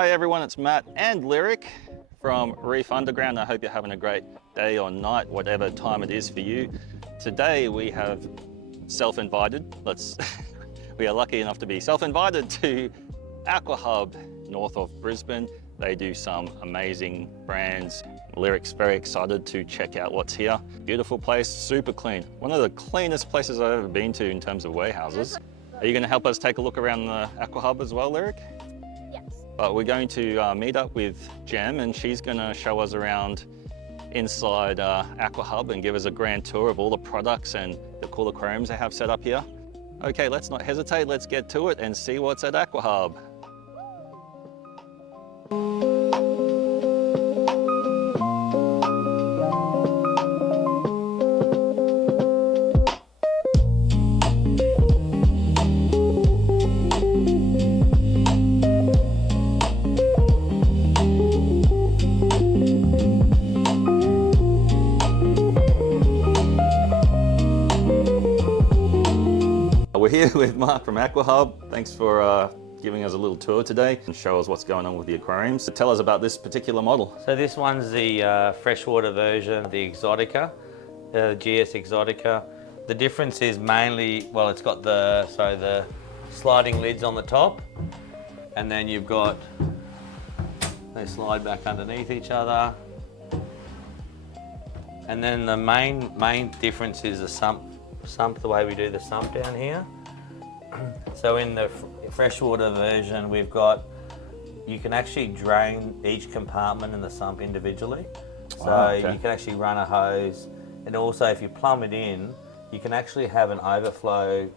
Hi everyone, it's Matt and Lyric from Reef Underground. I hope you're having a great day or night, whatever time it is for you. Today we have self-invited, we are lucky enough to be self-invited to Aqua Hub north of Brisbane. They do some amazing brands. Lyric's very excited to check out what's here. Beautiful place, super clean. One of the cleanest places I've ever been to in terms of warehouses. Are you going to help us take a look around the Aqua Hub as well, Lyric? Yes. But we're going to meet up with Jem, and she's going to show us around inside Aqua Hub and give us a grand tour of all the products and the cool aquariums they have set up here. Okay, let's not hesitate. Let's get to it and see what's at Aqua Hub. We're here with Mark from Aqua Hub. Thanks for giving us a little tour today and show us what's going on with the aquariums. So tell us about this particular model. So this one's the freshwater version of the Exotica, GS Exotica. The difference is mainly, well, it's got the sliding lids on the top, and then you've got, they slide back underneath each other. And then the main difference is the sump, the way we do the sump down here. So in the freshwater version, we've got, you can actually drain each compartment in the sump individually. So you can actually run a hose, and also if you plumb it in, you can actually have an overflow.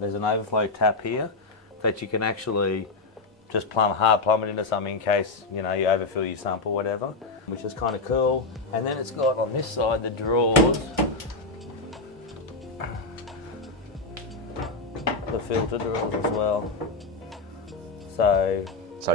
There's an overflow tap here that you can actually just hard plumb it into something in case you overfill your sump or whatever, which is kind of cool. And then it's got on this side the drawers, the filter drawers as well. So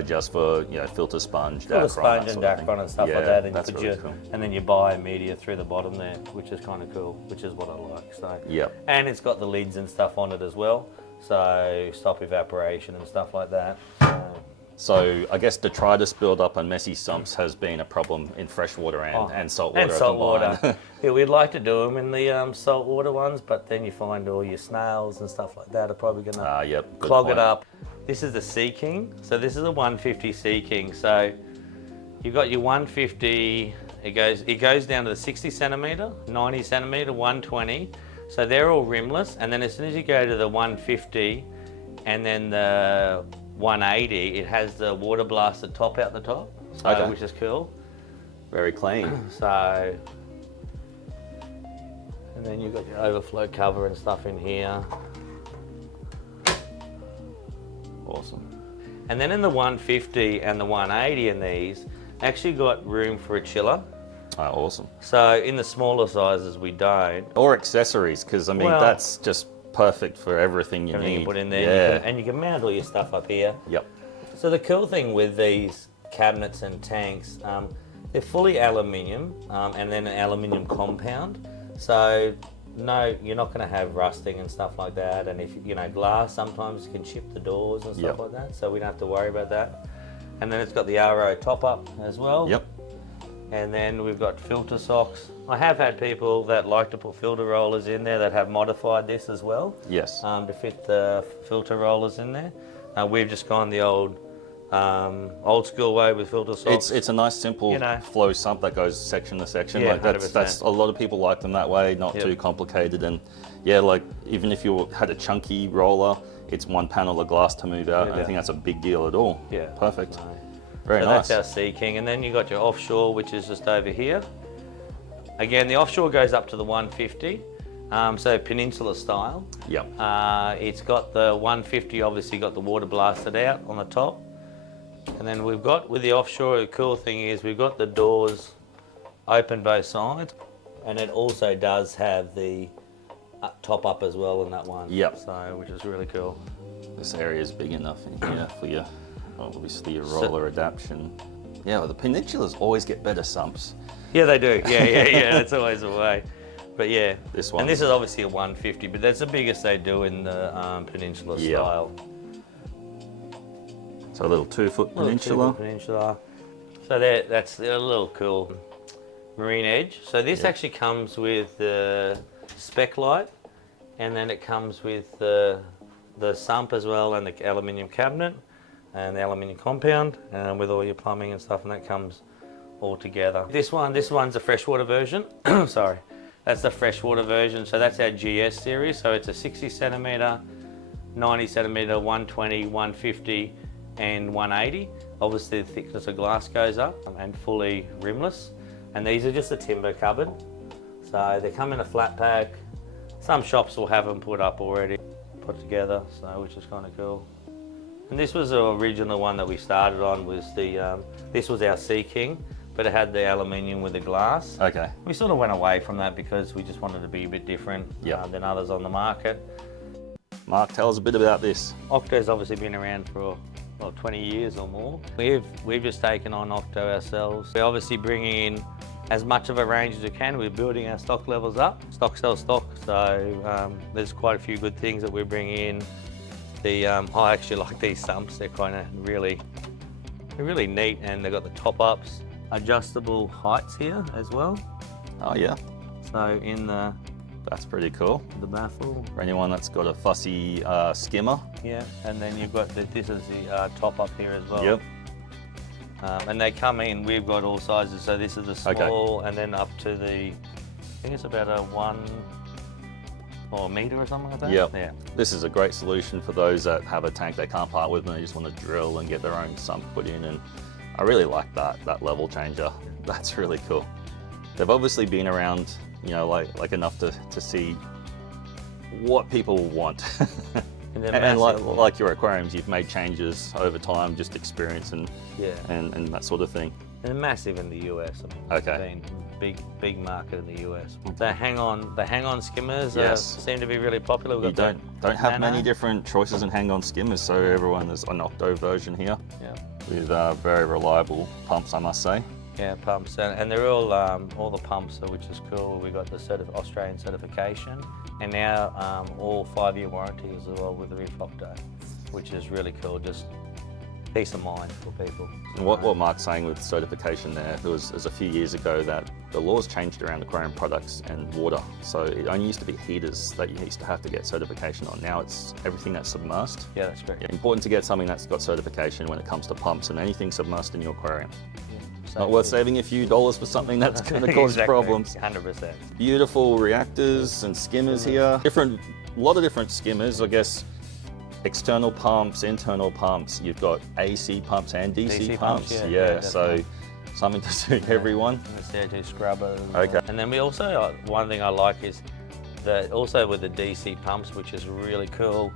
just for filter sponge, and Dacron and stuff like that, and that's really cool. And then you buy media through the bottom there, which is kind of cool, which is what I like. So and it's got the lids and stuff on it as well, so stop evaporation and stuff like that. So I guess detritus build-up and messy sumps has been a problem in freshwater and saltwater. And saltwater. Yeah, we'd like to do them in the saltwater ones, but then you find all your snails and stuff like that are probably going to clog it up. This is the Sea King. So this is a 150 Sea King. So you've got your 150. It goes down to the 60 centimeter, 90 centimeter, 120. So they're all rimless. And then as soon as you go to the 150, and then the 180, it has the water blasted top out the top, which is cool. Very clean. So, and then you've got your overflow cover and stuff in here. Awesome. And then in the 150 and the 180 in these, actually got room for a chiller. Oh, awesome. So in the smaller sizes we don't. Or accessories, because I mean that's just perfect for everything you need. You put in there, and you can mount all your stuff up here. Yep. So the cool thing with these cabinets and tanks, they're fully aluminium, and then an aluminium compound. So no, you're not going to have rusting and stuff like that. And if glass sometimes can chip the doors and stuff like that. So we don't have to worry about that. And then it's got the RO top up as well. Yep. And then we've got filter socks. I have had people that like to put filter rollers in there that have modified this as well. Yes. To fit the filter rollers in there. We've just gone the old school way with filter socks. It's a nice simple flow sump that goes section to section. Yeah, like that's a lot of people like them that way, not too complicated. And like even if you had a chunky roller, it's one panel of glass to move out. I don't think that's a big deal at all. Yeah. Perfect. So Very nice. That's our Sea King. And then you got your offshore, which is just over here. Again, the offshore goes up to the 150, so peninsula style. Yep. It's got the 150, obviously got the water blasted out on the top. And then we've got, with the offshore, the cool thing is we've got the doors open both sides. And it also does have the top up as well in that one. Yep. So, which is really cool. This area is big enough in here for your, obviously your roller adaptation. Yeah, well, the peninsulas always get better sumps. Yeah, they do. Yeah. That's always the way. But yeah, this one. And this is obviously a 150, but that's the biggest they do in the peninsula style. So a little 2-foot Little peninsula. 2-foot peninsula. So that's a little cool marine edge. So this actually comes with the spec light, and then it comes with the sump as well, and the aluminium cabinet and the aluminium compound, and with all your plumbing and stuff, and that comes all together. This one's a freshwater version. Sorry, that's the freshwater version. So that's our GS series. So it's a 60 centimeter, 90 centimeter, 120, 150, and 180. Obviously the thickness of glass goes up, and fully rimless. And these are just a timber cupboard. So they come in a flat pack. Some shops will have them put up already, put together, so which is kind of cool. And this was the original one that we started on, was this was our Sea King, but it had the aluminium with the glass. Okay. We sort of went away from that because we just wanted to be a bit different than others on the market. Mark, tell us a bit about this. Octo's obviously been around for 20 years or more. We've just taken on Octo ourselves. We're obviously bringing in as much of a range as we can. We're building our stock levels up. Stock sells stock, so there's quite a few good things that we're bringing in. I actually like these sumps. They're kind of really neat, and they've got the top ups, adjustable heights here as well. Oh yeah. So in That's pretty cool. the baffle. For anyone that's got a fussy skimmer. Yeah, and then you've got this is the top up here as well. Yep. And they come in, we've got all sizes, so this is a small, and then up to I think it's about a 1 or a metre or something like that. Yep. Yeah. This is a great solution for those that have a tank they can't part with and they just want to drill and get their own sump put in, and I really like that level changer. That's really cool. They've obviously been around, you know, like enough to see what people want. And like your aquariums, you've made changes over time, just experience and that sort of thing. And they're massive in the US. I mean, Okay. Big market in the US. The hang-on skimmers seem to be really popular. You don't have many different choices in hang-on skimmers, so everyone is an Octo version here. Yeah. With very reliable pumps, I must say. Yeah, pumps, and they're all the pumps, which is cool. We got the Australian certification, and now all 5-year warranty as well with the Reef Octo, which is really cool. Just peace of mind for people. And what Mark's saying with certification there, it was a few years ago that the laws changed around aquarium products and water. So it only used to be heaters that you used to have to get certification on. Now it's everything that's submersed. Yeah, that's correct. Yeah, important to get something that's got certification when it comes to pumps and anything submersed in your aquarium. Not worth saving a few dollars for something that's going to cause problems. 100%. Beautiful reactors and skimmers here. A lot of different skimmers, I guess. External pumps, internal pumps. You've got AC pumps and DC pumps. Yeah, so something to suit everyone. And the CO2 scrubber. Okay. And then we also, one thing I like is also with the DC pumps, which is really cool.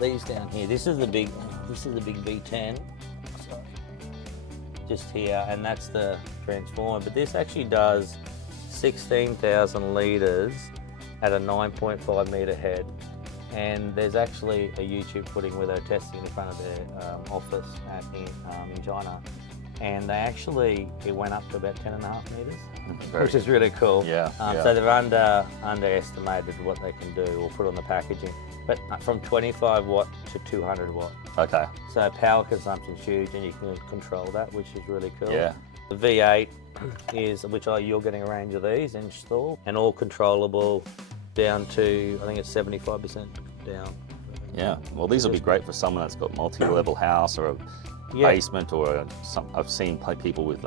These down here. This is the big V10. Just here, and that's the transformer, but this actually does 16,000 litres at a 9.5 metre head, and there's actually a YouTube footage where they're testing in front of their office in China, and it went up to about 10.5 metres, which is really cool. Yeah. So they've underestimated what they can do or put on the packaging, but from 25 watt to 200 watt. Okay. So power consumption is huge, and you can control that, which is really cool. Yeah. The V8 you're getting a range of these installed, and all controllable down to, I think it's 75% down. Yeah. Well, these will be great for someone that's got multi-level house or a basement, or I've seen people with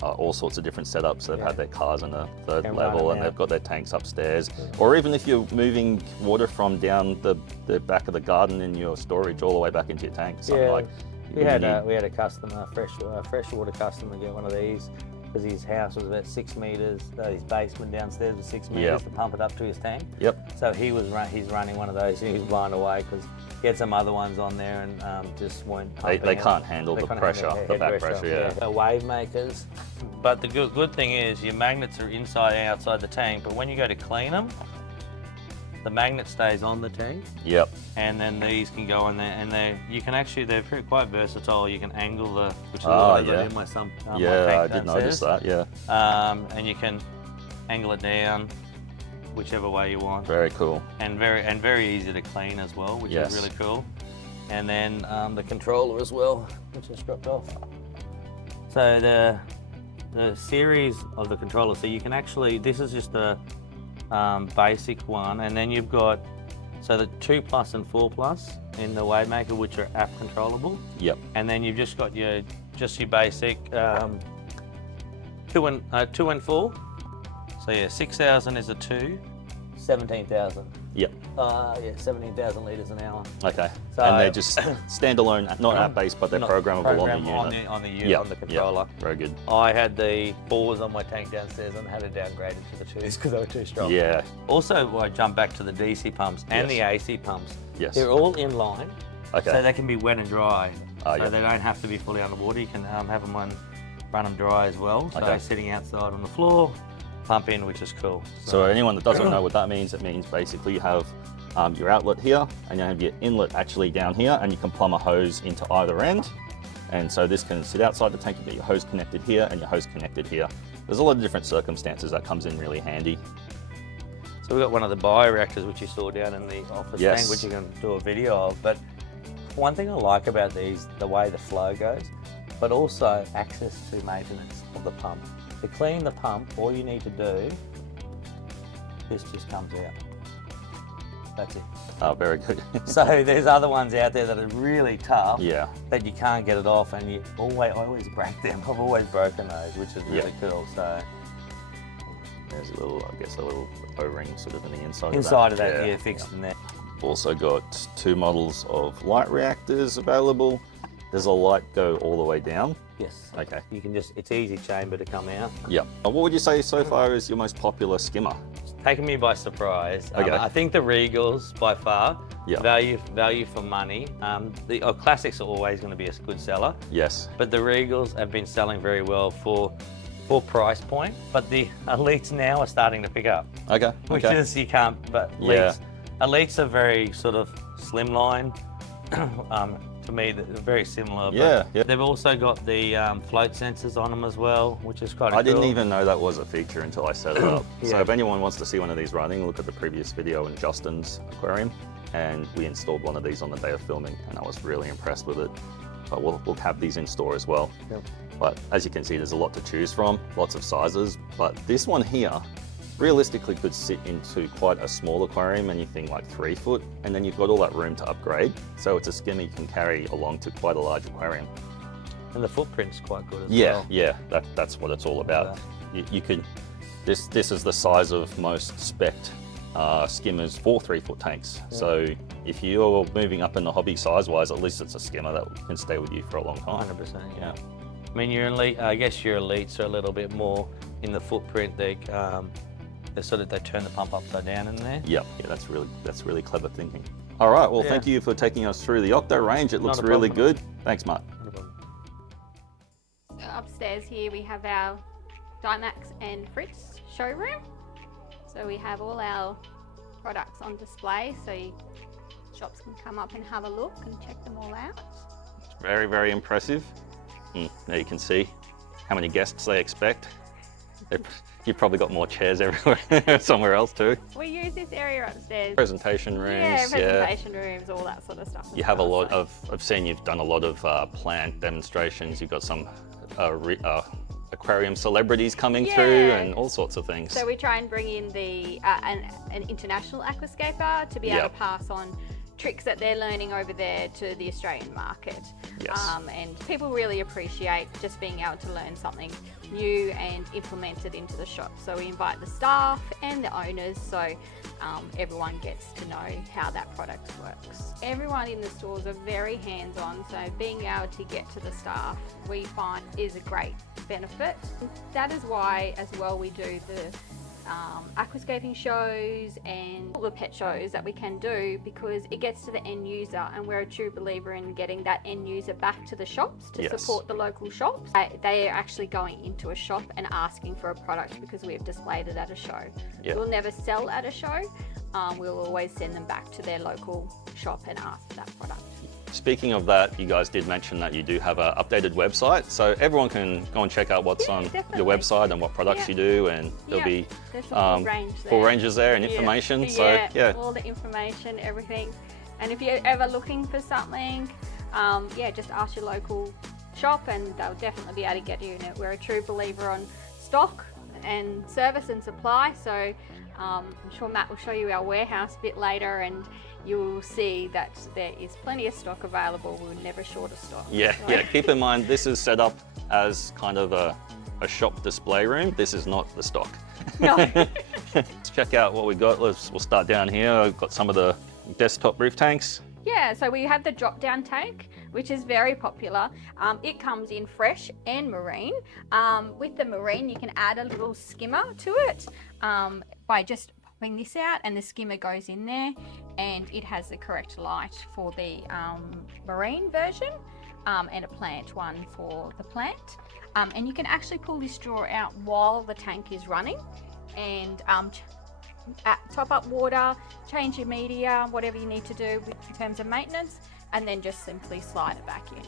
all sorts of different setups. They've had their cars on a third level and they've got their tanks upstairs. Or even if you're moving water from down the back of the garden in your storage all the way back into your tank. We had a customer, freshwater customer, get one of these because his house was about 6 metres, his basement downstairs was 6 metres to pump it up to his tank. Yep. So he's running one of those, and he was blown away because he had some other ones on there and just weren't pumping. They can't handle the pressure, the back pressure. Yeah. Wave makers. But the good thing is your magnets are inside and outside the tank, but when you go to clean them, the magnet stays on the tank. Yep. And then these can go in there, and they're quite versatile. You can angle which is what I do in my tank I did notice that. Yeah. And you can angle it down whichever way you want. Very cool. And very easy to clean as well, which is really cool. and then the controller as well, which just dropped off. So the series of the controller, so you can actually, this is just a basic one, and then you've got, so the 2 Plus and 4 Plus in the Wave Maker, which are app controllable. Yep. And then you've just got your basic 2 and 4. So yeah, 6,000 is a 2, 17,000. Yep. Yeah, 17,000 litres an hour. Okay. So, and they're just standalone, not app-based, but they're programmable on the unit. On the unit, Yep, on the controller. Yep. Very good. I had the 4s on my tank downstairs and had it downgraded to the 2s because they were too strong. Yeah. Also, I jump back to the DC pumps and Yes. the AC pumps. Yes. They're all in line, Okay. so they can be wet and dry. Oh, So yeah. they don't have to be fully underwater. You can have them run them dry as well. So Okay. sitting outside on the floor, pump in, which is cool. So anyone that doesn't know what that means, it means basically you have your outlet here and you have your inlet actually down here, and you can plumb a hose into either end. And so this can sit outside the tank, you get your hose connected here and your hose connected here. There's a lot of different circumstances that comes in really handy. So we've got one of the bioreactors which you saw down in the office Yes. tank, which you can do a video of. But one thing I like about these, the way the flow goes, but also access to maintenance of the pump. To clean the pump, all you need to do, this just comes out. That's it. Oh, very good. So there's other ones out there that are really tough, Yeah. that you can't get it off, and I always break them. I've always broken those, which is really cool. So There's a little, I guess, a little O-ring sort of in the inside inside of that, yeah, fixed in there. Also got 2 models of light reactors available. Does the light go all the way down? Yes. Okay. You can just, it's easy chamber to come out. Yep. What would you say so far is your most popular skimmer? It's taken me by surprise. Okay. I think the Regals by far, Yeah. value for money. The Classics are always going to be a good seller, Yes. but the Regals have been selling very well for price point. But the Elites now are starting to pick up, Okay. which Okay. is, you can't, but Yeah. Elites are very sort of slimline. To me, they're very similar. Yeah, But yeah. they've also got the float sensors on them as well, which is quite I cool. didn't even know that was a feature until I set it up. So Yeah. if anyone wants to see one of these running, look at the previous video in Justin's aquarium, and we installed one of these on the day of filming, and I was really impressed with it. But we'll have these in store as well. Yep. But as you can see, there's a lot to choose from, lots of sizes. But this one here realistically could sit into quite a small aquarium, anything like 3 foot, and then you've got all that room to upgrade. So it's a skimmer you can carry along to quite a large aquarium. And the footprint's quite good as Yeah, well. yeah, that's what it's all about. You could, this is the size of most spec'd skimmers for 3 foot tanks. Yeah. So if you're moving up in the hobby size-wise, at least it's a skimmer that can stay with you for a long time. 100%, yeah. I mean, your elite, I guess your Elites are a little bit more in the footprint. They turn the pump upside down in there. Yep, yeah, that's really clever thinking. All right, well, Yeah. thank you for taking us through the Octo range. It looks Not a really problem. good. Thanks, Mark. Not a problem. Upstairs here we have our Dymaz and Fritz showroom. So we have all our products on display, so shops can come up and have a look and check them all out. Very, very impressive. There you can see how many guests they expect. You've probably got more chairs everywhere, somewhere else too. We use this area upstairs. Presentation rooms, Yeah, presentation rooms, all that sort of stuff. You have a lot of, I've seen you've done a lot of plant demonstrations. You've got some aquarium celebrities coming through and all sorts of things. So we try and bring in the an international aquascaper to be able Yep. to pass on tricks that they're learning over there to the Australian market. Yes. And people really appreciate just being able to learn something new and implement it into the shop. So we invite the staff and the owners, so everyone gets to know how that product works. Everyone in the stores are very hands-on, so being able to get to the staff we find is a great benefit. That is why as well we do the aquascaping shows and all the pet shows that we can do, because it gets to the end user, and we're a true believer in getting that end user back to the shops to Yes. support the local shops. They are actually going into a shop and asking for a product because we have displayed it at a show. Yeah. We'll never sell at a show. We'll always send them back to their local shop and ask for that product. Speaking of that, you guys did mention that you do have an updated website, so everyone can go and check out what's on definitely. your website and what products Yeah. you do, and there'll be There's a full range there. full ranges there and Yeah. information. So yeah, all the information, everything. And if you're ever looking for something, yeah, just ask your local shop and they'll definitely be able to get you in it. We're a true believer on stock and service and supply. So I'm sure Matt will show you our warehouse a bit later and you'll see that there is plenty of stock available. We're never short of stock. Yeah, so. yeah. Keep in mind, this is set up as kind of a shop display room. This is not the stock. No. Let's check out what we got. We'll start down here. I've got some of the desktop reef tanks. Yeah, so we have the drop down tank, which is very popular. It comes in fresh and marine. With the marine, you can add a little skimmer to it by just popping this out, and the skimmer goes in there, and it has the correct light for the marine version and a plant one for the plant. And you can actually pull this drawer out while the tank is running and top up water, change your media, whatever you need to do in terms of maintenance, and then just simply slide it back in.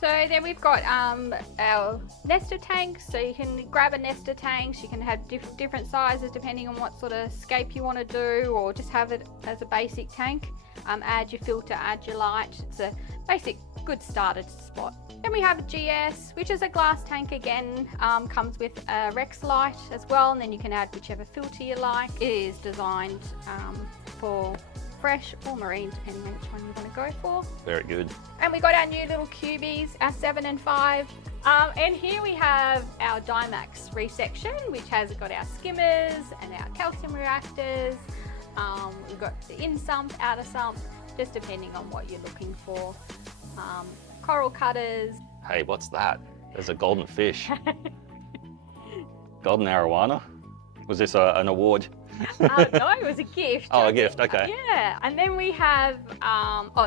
So then we've got our nester tanks. So you can grab a nester tank. You can have different sizes depending on what sort of scape you want to do, or just have it as a basic tank. Add your filter, add your light. It's a basic good starter spot. Then we have a GS, which is a glass tank again, comes with a Rex light as well, and then you can add whichever filter you like. It is designed for fresh or marine, depending on which one you want to go for. Very good. And we got our new little cubies, our 7 and 5. And here we have our Dymaz Reef section, which has got our skimmers and our calcium reactors. We've got the in sump, outer sump, just depending on what you're looking for. Coral cutters. Hey, what's that? There's a golden fish. Golden arowana? Was this an award? No, it was a gift. Oh, a gift, okay. Yeah, and then we have,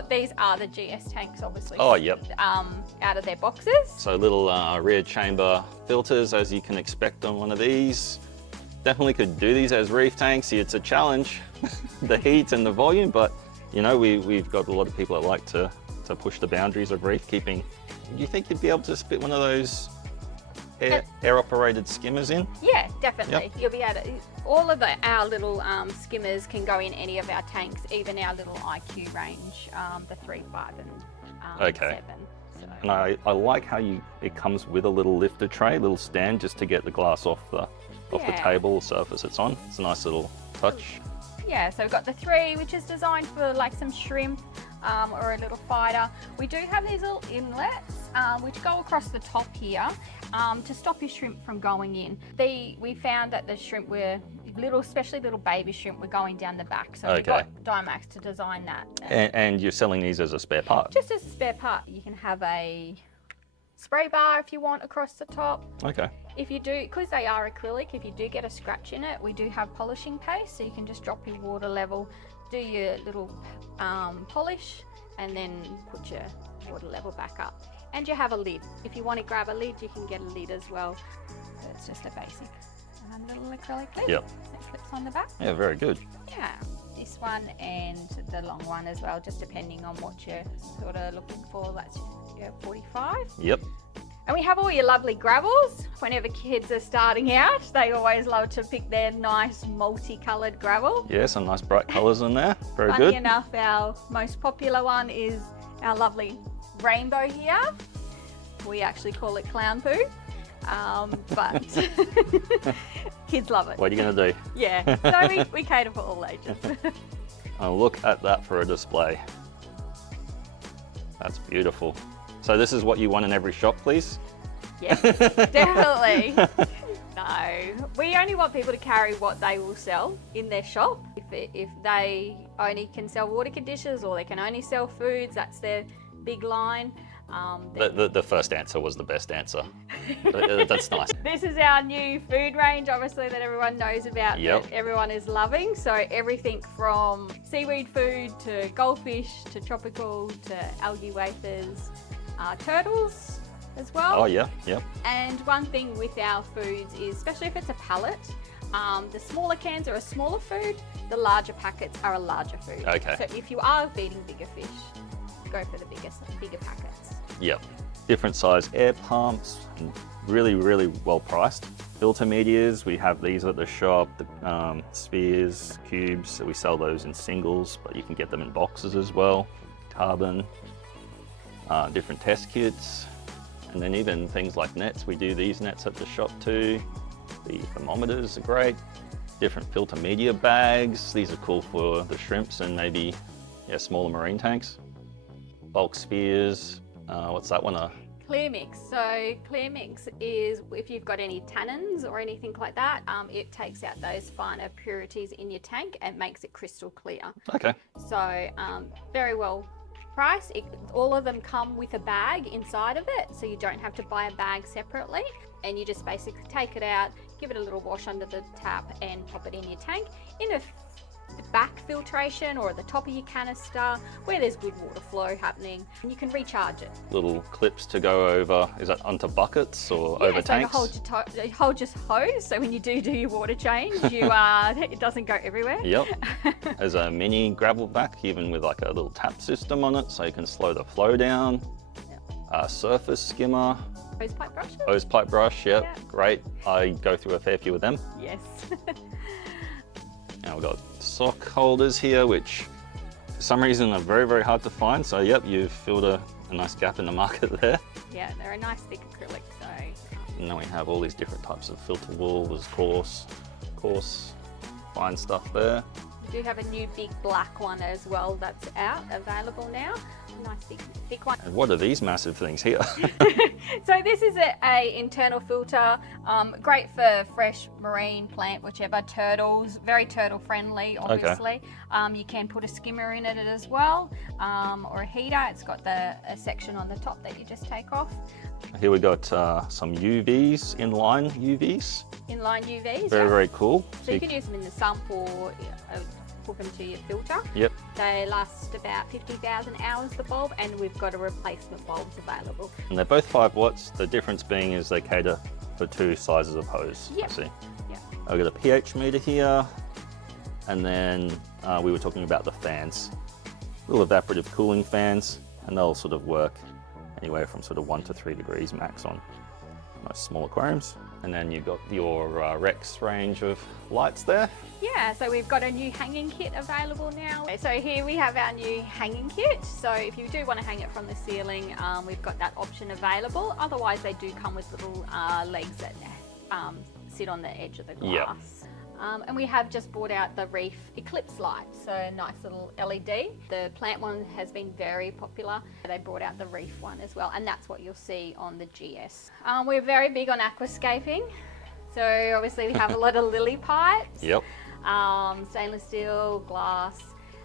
these are the GS tanks, obviously. Oh, yep. Out of their boxes. So little rear chamber filters, as you can expect on one of these. Definitely could do these as reef tanks. It's a challenge, the heat and the volume, but you know, we've got a lot of people that like to push the boundaries of reef keeping. Do you think you'd be able to fit one of those air-operated skimmers in? Yeah, definitely. Yep. You'll be able to. All of our little skimmers can go in any of our tanks, even our little IQ range, the 3, 5, and 7. So. And I like how it comes with a little lifter tray, little stand, just to get the glass off the table or surface it's on. It's a nice little touch. Yeah, so we've got the 3, which is designed for like some shrimp or a little fighter. We do have these little inlets which go across the top here to stop your shrimp from going in. We found that the shrimp were little, especially little baby shrimp, were going down the back. So we got Dymaz to design that. And you're selling these as a spare part? Just as a spare part. You can have a spray bar if you want across the top. Okay. If you do, because they are acrylic, if you do get a scratch in it, we do have polishing paste, so you can just drop your water level, do your little polish, and then put your water level back up. And you have a lid. If you want to grab a lid, you can get a lid as well. So it's just a basic little acrylic lid that clips on the back. Yeah, very good. Yeah, this one and the long one as well, just depending on what you're sort of looking for. That's your 45. Yep. And we have all your lovely gravels. Whenever kids are starting out, they always love to pick their nice multicoloured gravel. Yeah, some nice bright colours in there. Very Funny good. enough, our most popular one is our lovely rainbow here. We actually call it clown poo, but kids love it. What are you going to do? Yeah, so we cater for all ages. Oh, look at that for a display. That's beautiful. So this is what you want in every shop, please? Yes, definitely. No, we only want people to carry what they will sell in their shop. If they only can sell water conditioners or they can only sell foods, that's their big line. The first answer was the best answer. That's nice. This is our new food range, obviously, that everyone knows about, that everyone is loving. So everything from seaweed food to goldfish to tropical to algae wafers, turtles as well. Oh yeah, yep. And one thing with our foods is, especially if it's a pallet, the smaller cans are a smaller food, the larger packets are a larger food. Okay. So if you are feeding bigger fish, go for the bigger packets. Yep. different size air pumps, and really, really well priced. Filter medias, we have these at the shop, the spheres, cubes, we sell those in singles, but you can get them in boxes as well. Carbon, different test kits, and then even things like nets. We do these nets at the shop too. The thermometers are great. Different filter media bags. These are cool for the shrimps and maybe smaller marine tanks. Bulk spheres. What's that one? Clear mix. So clear mix is if you've got any tannins or anything like that, it takes out those finer impurities in your tank and makes it crystal clear. Okay. So very well priced. All of them come with a bag inside of it, so you don't have to buy a bag separately, and you just basically take it out, give it a little wash under the tap and pop it in your tank in a back filtration or at the top of your canister where there's good water flow happening, and you can recharge it. Little clips to go over, is that onto buckets or over so tanks? hold your hose, so when you do your water change, it doesn't go everywhere. Yep. There's a mini gravel back, even with like a little tap system on it, so you can slow the flow down. Yep. Surface skimmer. Hose pipe brush. Hose pipe brush, yep. Great. I go through a fair few of them. Yes. Now we've got sock holders here, which for some reason are very, very hard to find. So yep, you've filled a nice gap in the market there. Yeah, they're a nice thick acrylic, so. And then we have all these different types of filter wool. There's coarse, fine stuff there. We do have a new big black one as well that's available now. A nice big thick one. And what are these massive things here? So this is a internal filter, great for fresh marine, plant, whichever, turtles, very turtle friendly obviously. Okay. You can put a skimmer in it as well, or a heater. It's got a section on the top that you just take off. Here we got some UVs, inline UVs. Inline UVs, Very, very cool. So you can use them in the sump or hook them to your filter. Yep. They last about 50,000 hours, the bulb, and we've got a replacement bulbs available. And they're both 5 watts. The difference being is they cater for 2 sizes of hose. Yep. I see. Yep. I've got a pH meter here, and then we were talking about the fans. Little evaporative cooling fans, and they'll sort of work anywhere from sort of 1 to 3 degrees max on most small aquariums. And then you've got your Rex range of lights there. Yeah, so we've got a new hanging kit available now. So here we have our new hanging kit. So if you do want to hang it from the ceiling, we've got that option available. Otherwise, they do come with little legs that sit on the edge of the glass. Yep. And we have just brought out the Reef Eclipse light, so a nice little LED. The plant one has been very popular. They brought out the Reef one as well, and that's what you'll see on the GS. We're very big on aquascaping, so obviously we have a lot of lily pipes. Yep. Stainless steel, glass.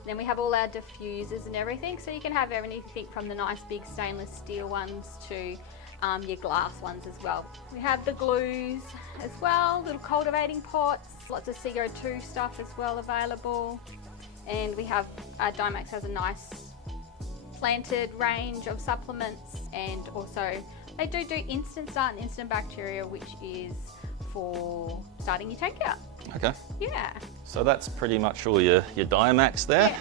Then we have all our diffusers and everything, so you can have anything from the nice big stainless steel ones to your glass ones as well. We have the glues as well, little cultivating pots, lots of CO2 stuff as well available. And we have, Dymaz has a nice planted range of supplements, and also they do instant start and instant bacteria, which is for starting your tank out. Okay. Yeah. So that's pretty much all your Dymaz there. Yeah.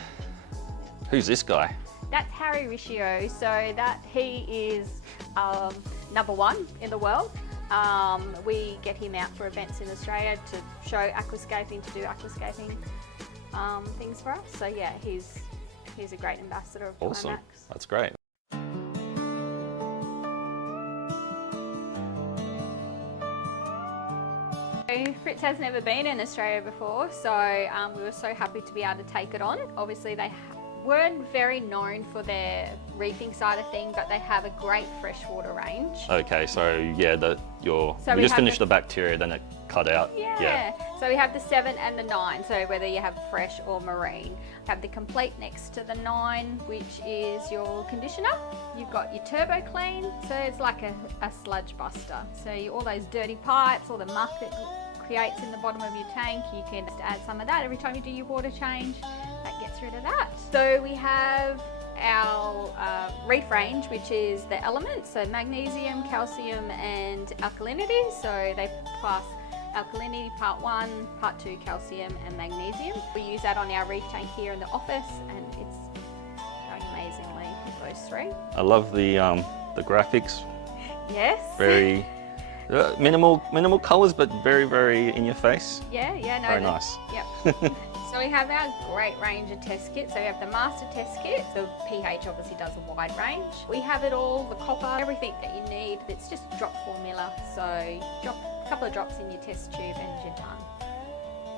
Who's this guy? That's Harry Riccio, so he is #1 in the world. We get him out for events in Australia to show aquascaping, to do aquascaping things for us. So yeah, he's a great ambassador of Dymaz. Awesome, that's great. Fritz has never been in Australia before, so we were so happy to be able to take it on. Obviously they weren't very known for their reefing side of thing, but they have a great freshwater range. Okay, so yeah, we just finished the bacteria, then it cut out. Yeah. So we have the 7 and the 9, so whether you have fresh or marine. We have the complete next to the 9, which is your conditioner. You've got your turbo clean, so it's like a sludge buster. So all those dirty pipes, all the muck that creates in the bottom of your tank, you can just add some of that every time you do your water change. That gets rid of that. So we have our Reef range, which is the elements, so magnesium, calcium and alkalinity. So they class alkalinity part 1, part 2 calcium and magnesium. We use that on our reef tank here in the office, and it's going amazingly with those 3. I love the the graphics, Yes. very minimal colours, but very in your face. Yeah, no. Very nice. Yep. So we have our great range of test kits. So we have the master test kit. The pH obviously does a wide range. We have it all, the copper, everything that you need. It's just a drop formula. So drop a couple of drops in your test tube and you're done.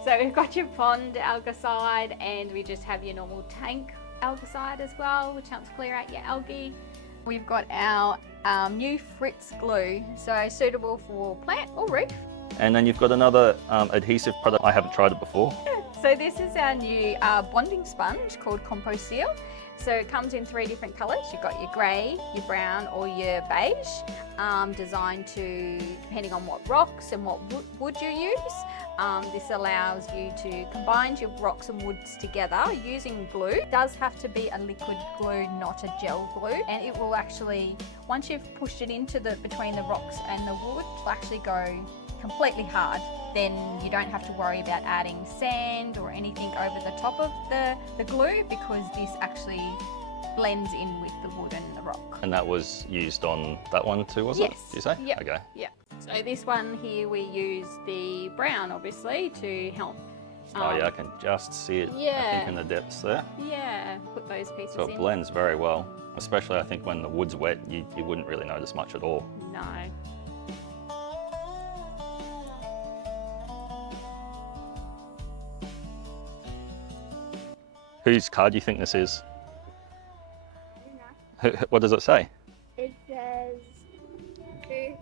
So we've got your pond algicide, and we just have your normal tank algicide as well, which helps clear out your algae. We've got our new Fritz glue, so suitable for plant or reef. And then you've got another adhesive product. I haven't tried it before. So this is our new bonding sponge called Compost Seal. So it comes in 3 different colours. You've got your grey, your brown or your beige, designed to, depending on what rocks and what wood you use. This allows you to combine your rocks and woods together using glue. It does have to be a liquid glue, not a gel glue. And it will actually, once you've pushed it into between the rocks and the wood, it will actually go completely hard. Then you don't have to worry about adding sand or anything over the top of the glue, because this actually blends in with the wood and the rock. And that was used on that one too, was it? Yes. Did you say? Yep. Okay. Yeah. So this one here, we use the brown obviously to help. Oh yeah, I can just see it. I Yeah. think in the depths there. Yeah, put those pieces So it in. blends very well. Especially I think when the wood's wet, you wouldn't really notice much at all. No. Whose card do you think this is? What does it say? It says to